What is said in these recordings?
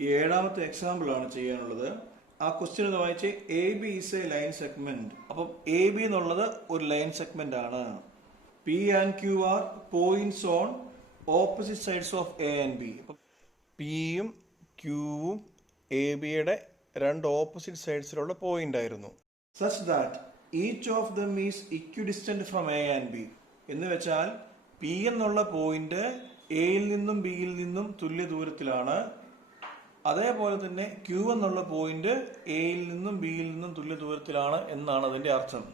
ഈ ഏഴാമത്തെ എക്സാമ്പിൾ ആണ് ചെയ്യാനുള്ളത്. ആ ക്വസ്റ്റ്യൻ ഒന്ന് വായിച്ച്. A B is a line segment. അപ്പം എ ബി എന്നുള്ളത് ഒരു ലൈൻ സെഗ്മെന്റ് ആണ്. P and Q are points on opposite sides of A and B. പിയും ക്യൂവും എ ബിയുടെ രണ്ട് ഓപ്പോസിറ്റ് സൈഡ്സിലുള്ള പോയിന്റ് ആയിരുന്നു. Such that each of them is equidistant from A and B. എന്ന് വെച്ചാൽ പി എന്നുള്ള പോയിന്റ് എയിൽ നിന്നും ബിയിൽ നിന്നും തുല്യ ദൂരത്തിലാണ്. അതേപോലെ തന്നെ ക്യൂ എന്നുള്ള പോയിന്റ് എയിൽ നിന്നും ബിയിൽ നിന്നും തുല്യ ദൂരത്തിലാണ് എന്നാണ് അതിന്റെ അർത്ഥം.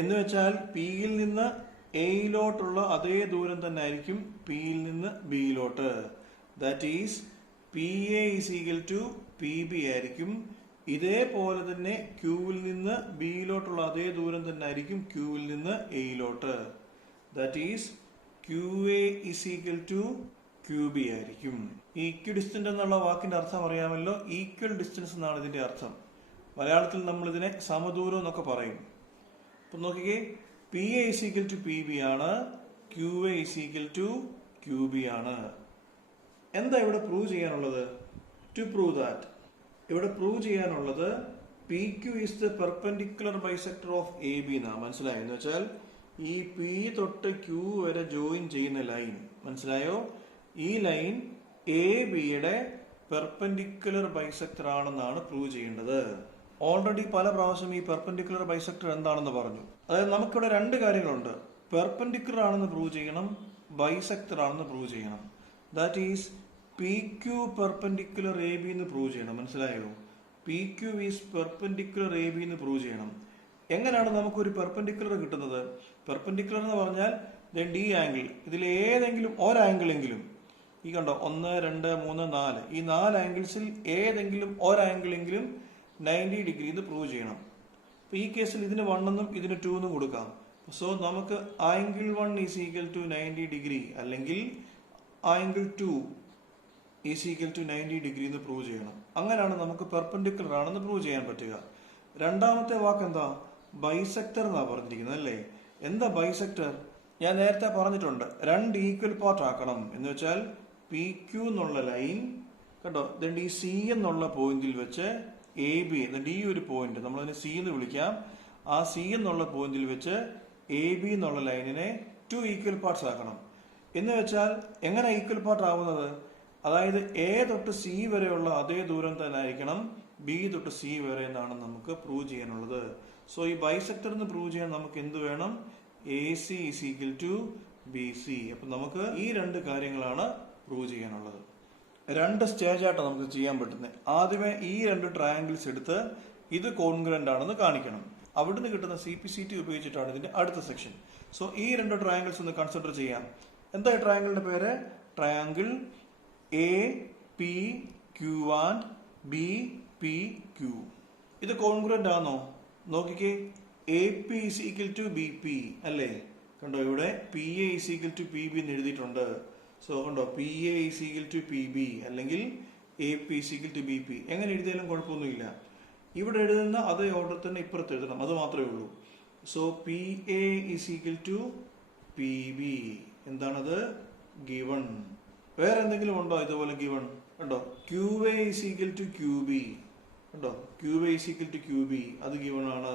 എന്ന് വെച്ചാൽ പിയിൽ നിന്ന് എയിലോട്ടുള്ള അതേ ദൂരം തന്നെ ആയിരിക്കും പിയിൽ നിന്ന് ബിയിലോട്ട്. That is P A is equal to P B ആയിരിക്കും. ഇതേപോലെ തന്നെ ക്യൂവിൽ നിന്ന് ബിയിലോട്ടുള്ള അതേ ദൂരം തന്നെ ആയിരിക്കും ക്യൂവിൽ നിന്ന് എയിലോട്ട്. That is Q A is equal to Q B ആയിരിക്കും. ഈക്വിഡിസ്റ്റന്റ് എന്നുള്ള വാക്കിന്റെ അർത്ഥം അറിയാമല്ലോ. ഈക്വൽ ഡിസ്റ്റൻസ് എന്നാണ് ഇതിന്റെ അർത്ഥം. മലയാളത്തിൽ നമ്മൾ ഇതിനെ സമദൂരം എന്നൊക്കെ പറയും. അപ്പൊ നോക്കിക്കേ, P A is equal to P B ആണ്, Q A is equal to Q B ആണ്. എന്താ ഇവിടെ പ്രൂവ് ചെയ്യാനുള്ളത്? ടു പ്രൂവ് ദാറ്റ് ഇവിടെ പ്രൂവ് ചെയ്യാനുള്ളത് P Q is the perpendicular bisector of A B എന്നാ. മനസ്സിലായോ? എന്ന് വെച്ചാൽ ഈ പി തൊട്ട് ക്യൂ വരെ ജോയിൻ ചെയ്യുന്ന ലൈൻ, മനസ്സിലായോ? ഈ ലൈൻ എ ബിയുടെ പെർപെൻഡിക്കുലർ ബൈസെക്ടർ ആണെന്നാണ് പ്രൂവ് ചെയ്യേണ്ടത്. ഓൾറെഡി പല പ്രാവശ്യം ഈ പെർപെൻഡിക്കുലർ ബൈസെക്ടർ എന്താണെന്ന് പറഞ്ഞു. അതായത് നമുക്കിവിടെ രണ്ട് കാര്യങ്ങളുണ്ട്. പെർപെൻഡിക്കുലർ ആണെന്ന് പ്രൂവ് ചെയ്യണം, ബൈസെക്ടർ ആണെന്ന് പ്രൂവ് ചെയ്യണം. That is P Q perpendicular A B എന്ന് പ്രൂവ് ചെയ്യണം. മനസ്സിലായോ? P Q is perpendicular A B എന്ന് പ്രൂവ് ചെയ്യണം. എങ്ങനെയാണ് നമുക്കൊരു പെർപെൻഡിക്കുലർ കിട്ടുന്നത്? പെർപെൻഡിക്കുലർ എന്ന് പറഞ്ഞാൽ ഈ ആംഗിൾ, ഇതിൽ ഏതെങ്കിലും ഒരാംഗിളെങ്കിലും, ഈ കണ്ടോ 1, 2, 3, 4, ഈ 4 ആംഗിൾസിൽ ഏതെങ്കിലും ഒരാംഗിളെങ്കിലും 90 ഡിഗ്രി എന്ന് പ്രൂവ് ചെയ്യണം. അപ്പൊ ഈ കേസിൽ ഇതിന് 1 എന്നും ഇതിന് 2 എന്നും കൊടുക്കാം. സോ നമുക്ക് angle 1 is equal to 90 degree അല്ലെങ്കിൽ angle 2 is equal to 90 degree എന്ന് പ്രൂവ് ചെയ്യണം. അങ്ങനെയാണ് നമുക്ക് പെർപെൻഡിക്കുലർ ആണെന്ന് പ്രൂവ് ചെയ്യാൻ പറ്റുക. രണ്ടാമത്തെ വാക്ക് എന്താ? ബൈസെക്ടർ എന്നാ പറഞ്ഞിരിക്കുന്നത് അല്ലേ? എന്താ ബൈസെക്ടർ? ഞാൻ നേരത്തെ പറഞ്ഞിട്ടുണ്ട്, രണ്ട് ഈക്വൽ പാർട്ട് ആക്കണം. എന്ന് വെച്ചാൽ പി ക്യൂ എന്നുള്ള ലൈൻ കണ്ടോ, ദണ്ട് ഈ സി എന്നുള്ള പോയിന്റിൽ വെച്ച് എ ബി ഡി ഒരു പോയിന്റ്, നമ്മളതിനെ സി എന്ന് വിളിക്കാം. ആ സി എന്നുള്ള പോയിന്റിൽ വെച്ച് എ ബി എന്നുള്ള ലൈനിനെ 2 ഈക്വൽ പാർട്സ് ആക്കണം. എന്ന് വെച്ചാൽ എങ്ങനെ ഈക്വൽ പാർട്ട് ആവുന്നത്? അതായത് എ തൊട്ട് സി വരെയുള്ള അതേ ദൂരം തന്നെ ആയിരിക്കണം ബി തൊട്ട് സി വരെ എന്നാണ് നമുക്ക് പ്രൂവ് ചെയ്യാനുള്ളത്. സോ ഈ ബൈസെക്ടർ എന്ന് പ്രൂവ് ചെയ്യാൻ നമുക്ക് എന്ത് വേണം? A C is equal to B C. അപ്പൊ നമുക്ക് ഈ രണ്ട് കാര്യങ്ങളാണ് പ്രൂവ് ചെയ്യാനുള്ളത്. രണ്ട് സ്റ്റേജ് ആയിട്ടാണ് നമുക്ക് ചെയ്യാൻ പറ്റുന്നത്. ആദ്യമേ ഈ രണ്ട് ട്രയാങ്കിൾസ് എടുത്ത് ഇത് കോൺഗ്രന്റ് ആണെന്ന് കാണിക്കണം. അവിടുന്ന് കിട്ടുന്ന CPCT ഉപയോഗിച്ചിട്ടാണ് ഇതിന്റെ അടുത്ത സെക്ഷൻ. സോ ഈ രണ്ട് ട്രയാങ്കിൾസ് ഒന്ന് കൺസിഡർ ചെയ്യാം. എന്താ ഈ ട്രയാങ്കിളിന്റെ പേര്? Triangle A P Q and B P Q. ഇത് കോൺഗ്രന്റ് ആണോ? നോക്കിക്കേ, A P is equal to B P അല്ലേ? കണ്ടോ, ഇവിടെ P A is equal to P B എന്ന് എഴുതിയിട്ടുണ്ട്. സോ കണ്ടോ, P A is equal to P B അല്ലെങ്കിൽ A P is equal to B P. എങ്ങനെ എഴുതിയാലും കുഴപ്പമൊന്നുമില്ല. ഇവിടെ എഴുതുന്ന അതേ ഓർഡർ തന്നെ ഇപ്പുറത്ത് എഴുതണം, അത് മാത്രമേ ഉള്ളൂ. So P A is equal to P B. എന്താണത്? ഗിവൺ. വേറെ എന്തെങ്കിലും ഉണ്ടോ ഇതുപോലെ ഗിവൺ? കണ്ടോ, Q A is equal to Q B. കണ്ടോ, Q A is equal to Q B, അത് ഗിവൺ ആണ്.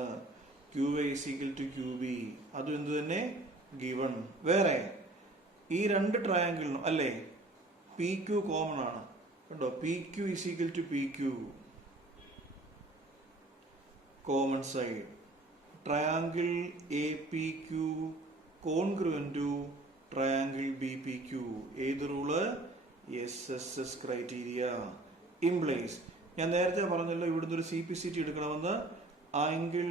Q A is equal to Q B, അതും എന്ത് തന്നെ? ഗിവൺ. വേറെ ഈ രണ്ട് ട്രയാങ്കിളിനും അല്ലേ പി ക്യൂ കോമൺ ആണ്. കണ്ടോ, P Q is equal to P Q, common side. Triangle A P Q congruent to triangle B P Q. ഏത് റൂള്? SSS criteria. ഇംപ്ലൈസ്, ഞാൻ നേരത്തെ പറഞ്ഞല്ലോ ഇവിടുന്ന് ഒരു CPCT എടുക്കണമെന്ന്. Angle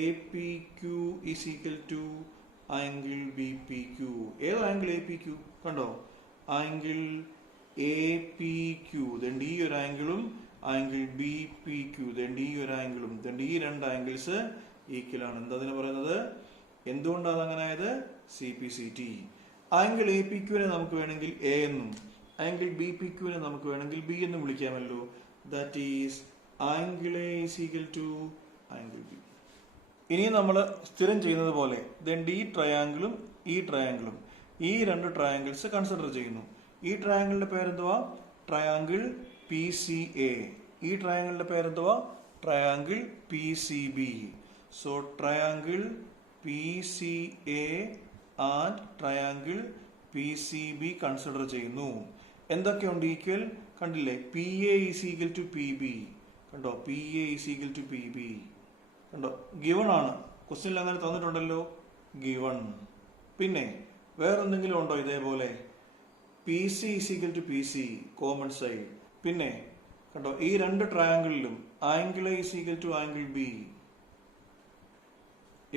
A P Q is equal to angle B P Q. ഏത് angle A P Q? കണ്ടോ, angle A P Q ദണ്ട് ഈ ഒരു ആംഗിളും ആംഗിൾ ബി പി ക്യൂ ദണ്ട് ഈ ഒരു ആംഗിളും ദണ്ട് ഈ രണ്ട് ആംഗിൾസ് ഈക്വൽ ആണ്. എന്താ അതിന് പറയുന്നത്? എന്തുകൊണ്ടാണ് അങ്ങനെ ആയത്? CPCT. ആംഗിൾ എ പി ക്യൂവിനെ നമുക്ക് വേണമെങ്കിൽ എ എന്നും ആംഗിൾ ബി പി ക്യൂവിനെ നമുക്ക് വേണമെങ്കിൽ ബി എന്നും വിളിക്കാമല്ലോ. That is angle A is equal to angle B. ഇനി നമ്മൾ സ്ഥിരം ചെയ്യുന്നത് പോലെ ഈ ട്രയാങ്കിളും ഈ ട്രയാങ്കിളും ഈ രണ്ട് ട്രയാങ്കിൾസ് കൺസിഡർ ചെയ്യുന്നു. ഈ ട്രയാങ്കിളിന്റെ പേരെന്തുവാ? Triangle PCA. ഈ ട്രയാങ്കിളിന്റെ പേരെന്തുവാ? Triangle PCB. So triangle PCA and triangle PCB consider ചെയ്യുന്നു. എന്തൊക്കെയുണ്ട് ഈക്വൽ? കണ്ടില്ലേ? PA is equal to PB. കണ്ടോ? PA is equal to PB. കണ്ടോ? ഗിവൺ ആണ്. ക്വസ്റ്റ്യനിൽ അങ്ങനെ തന്നിട്ടുണ്ടല്ലോ, ഗിവൺ. പിന്നെ വേറെന്തെങ്കിലും ഉണ്ടോ ഇതേപോലെ? PC is equal to PC, common side. പിന്നെ കണ്ടോ, ഈ രണ്ട് ട്രയാങ്കിളിലും angle A is equal to angle B.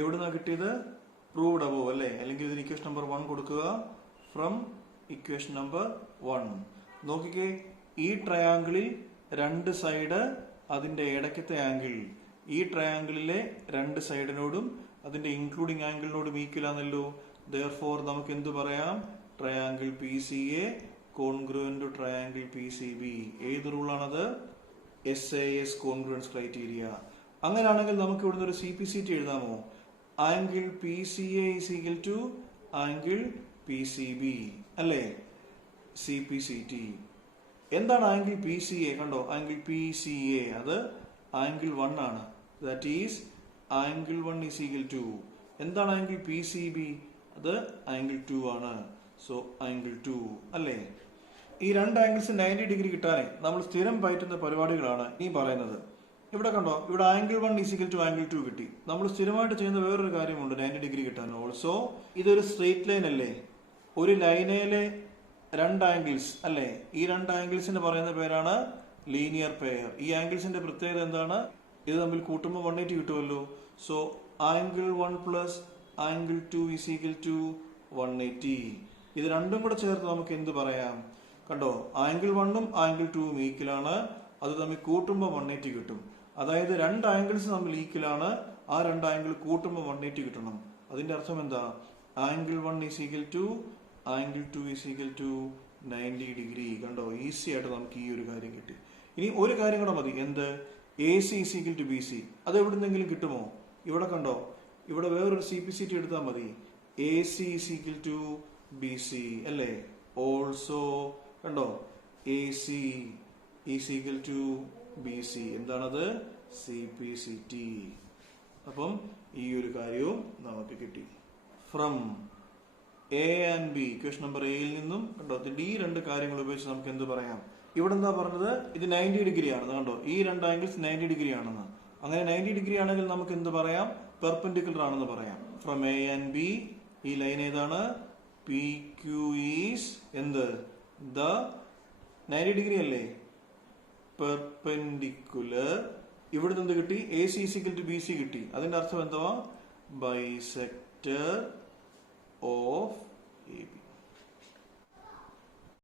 എവിടുന്നാ കിട്ടിയത്? പ്രൂവ്ഡ് അബോവ് അല്ലേ? അല്ലെങ്കിൽ ഇതിന് ഇക്വേഷൻ നമ്പർ 1 കൊടുക്കുക. From equation number 1. നോക്കിക്കേ, ഈ ട്രയാങ്കിളിൽ രണ്ട് സൈഡ് അതിന്റെ ഇടയ്ക്കത്തെ ആംഗിൾ ഈ ട്രയാങ്കിളിലെ രണ്ട് സൈഡിനോടും അതിന്റെ ഇൻക്ലൂഡിംഗ് ആംഗിളിനോടും ഈക്വൽ ആണല്ലോ. therefore നമുക്ക് എന്ത് പറയാം? Triangle PCA congruent to triangle PCB. ഏത് റൂളാണത്? SAS congruence criteria. അങ്ങനെയാണെങ്കിൽ നമുക്ക് ഇവിടുന്ന് ഒരു CPCT എഴുതാമോ? Angle PCA is equal to angle PCB അല്ലേ? CPCT. എന്താണ് ആംഗിൾ PCA? കണ്ടോ, ആംഗിൾ PCA അത് ആംഗിൾ 1 ആണ്. That is angle 1 is equal to എന്താണ് ആംഗിൾ PCB? അത് ആംഗിൾ 2 ആണ്. സോ ആംഗിൾ 2 അല്ലേ? ഈ രണ്ട് ആംഗിൾസ് 90 ഡിഗ്രി കിട്ടാനേ നമ്മൾ സ്ഥിരം പയറ്റുന്ന പരിപാടികളാണ് ഈ പറയുന്നത്. ഇവിടെ കണ്ടോ, ഇവിടെ angle 1 is equal to angle 2 കിട്ടി. നമ്മൾ സ്ഥിരമായിട്ട് ചെയ്യുന്ന വേറൊരു കാര്യമുണ്ട് 90 ഡിഗ്രി കിട്ടാൻ. ഓൾസോ ഇതൊരു സ്ട്രെയിറ്റ് ലൈൻ അല്ലേ? ഒരു ലൈനയിലെ രണ്ട് ആംഗിൾസ് അല്ലേ? ഈ രണ്ട് ആംഗിൾസിന് പറയുന്ന പേരാണ് ലീനിയർ പെയർ. ഈ ആംഗിൾസിന്റെ പ്രത്യേകത എന്താണ്? ഇത് തമ്മിൽ കൂട്ടുമ്പോൾ 180 കിട്ടുമല്ലോ. So angle 1 plus angle 2 is equal to 180. ഇത് രണ്ടും കൂടെ ചേർത്ത് നമുക്ക് എന്ത് പറയാം? കണ്ടോ, ആംഗിൾ 1ഉം ആംഗിൾ 2ഉം ഈക്വൽ ആണ്. അത് തമ്മിൽ കൂട്ടുമ്പോൾ 180 കിട്ടും. അതായത് രണ്ട് ആംഗിൾസ് തമ്മിൽ ഈക്വൽ ആണ്. ആ രണ്ട് ആംഗിൾ കൂട്ടുമ്പോൾ 180 കിട്ടണം. അതിന്റെ അർത്ഥം എന്താ? Angle 1 is equal to angle 2 is equal to 90 degree. കണ്ടോ, ഈസി ആയിട്ട് നമുക്ക് ഈ ഒരു കാര്യം കിട്ടി. ഇനി ഒരു കാര്യം കൂടെ മതി. എന്ത്? AC is equal to BC. അത് എവിടുന്നെങ്കിലും കിട്ടുമോ? ഇവിടെ കണ്ടോ, ഇവിടെ വേറൊരു CPCT എടുത്താൽ മതി. AC is equal to BC അല്ലേ? ഓൾസോ കണ്ടോ, AC is equal to BC. എന്താണത്? CPCT. അപ്പം ഈ ഒരു കാര്യവും നമുക്ക് കിട്ടി. From A and B, equation number A യിൽ നിന്നും കണ്ടോ, ഈ രണ്ട് കാര്യങ്ങൾ ഉപയോഗിച്ച് നമുക്ക് എന്ത് പറയാം? ഇവിടെ എന്താ പറഞ്ഞത്? ഇത് 90 ഡിഗ്രി ആണെന്ന്. കണ്ടോ, ഈ രണ്ട് ആംഗിൾസ് 90 ഡിഗ്രി ആണെന്ന്. അങ്ങനെ 90 ഡിഗ്രി ആണെങ്കിൽ നമുക്ക് എന്ത് പറയാം? പെർപെൻഡിക്കുലർ ആണെന്ന് പറയാം. ഫ്രം A ആൻഡ് B, ഈ ലൈൻ ഏതാണ്? PQ ഈസ് എന്ത്? ദ 90 ഡിഗ്രി അല്ലേ? പെർപെൻഡിക്കുലർ. ഇവിടുന്ന് എന്ത് കിട്ടി? AC is equal to BC കിട്ടി. അതിന്റെ അർത്ഥം എന്തുവാ? ബൈസെക്ടർ